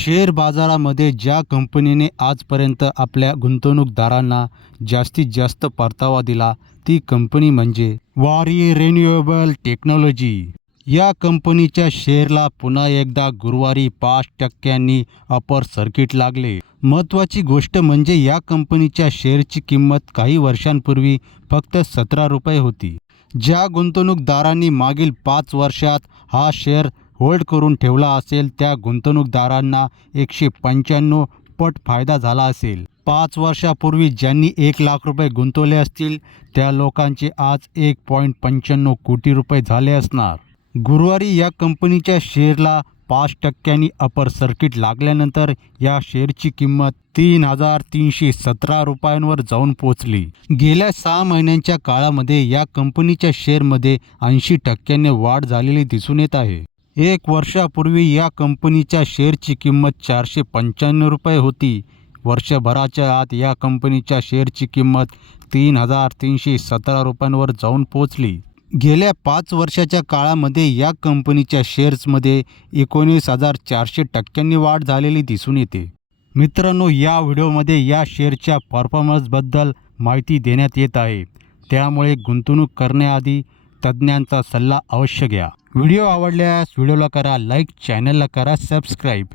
Share बाजारामध्ये ज्या कंपनीने आजपर्यंत आपल्या गुंतवणूकदारांना जास्तीत जास्त परतावा दिला ती कंपनी म्हणजे वारी रिन्युएबल टेक्नॉलॉजी. या कंपनीच्या शेअरला पुन्हा एकदा गुरुवारी पाच टक्क्यांनी अपर सर्किट लागले. महत्त्वाची गोष्ट म्हणजे या कंपनीच्या शेअरची किंमत काही वर्षांपूर्वी फक्त सतरा रुपये होती. ज्या गुंतवणूकदारांनी मागील पाच वर्षात हा शेअर होल्ड करून ठेवला असेल त्या गुंतवणूकदारांना एकशे पंच्याण्णव पट फायदा झाला असेल. पाच वर्षापूर्वी ज्यांनी एक लाख रुपये गुंतवले असतील त्या लोकांचे आज एक पॉईंट पंच्याण्णव कोटी रुपये झाले असणार. गुरुवारी या कंपनीच्या शेअरला पाच टक्क्यांनी अपर सर्किट लागल्यानंतर या शेअरची किंमत तीन हजार तीनशे सतरा रुपयांवर जाऊन पोहोचली गेल्या सहा महिन्यांच्या काळामध्ये या कंपनीच्या शेअरमध्ये ऐंशी टक्क्यांनी वाढ झालेली दिसून येत आहे. एक वर्षापूर्वी या कंपनीच्या शेअरची किंमत चारशे पंच्याण्णव रुपये होती. वर्षभराच्या आत या कंपनीच्या शेअरची किंमत तीन हजार तीनशे सतरा रुपयांवर जाऊन पोचली गेल्या पाच वर्षाच्या काळामध्ये या कंपनीच्या शेअर्समध्ये एकोणीस हजार चारशे टक्क्यांनी वाढ झालेली दिसून येते. मित्रांनो या व्हिडिओमध्ये या शेअरच्या परफॉर्मन्सबद्दल माहिती देण्यात येत आहे. त्यामुळे गुंतवणूक करण्याआधी तज्ज्ञांचा सल्ला अवश्य घ्या. व्हिडिओ आवडल्यास व्हिडिओला करा लाईक चॅनलला करा सबस्क्राईब.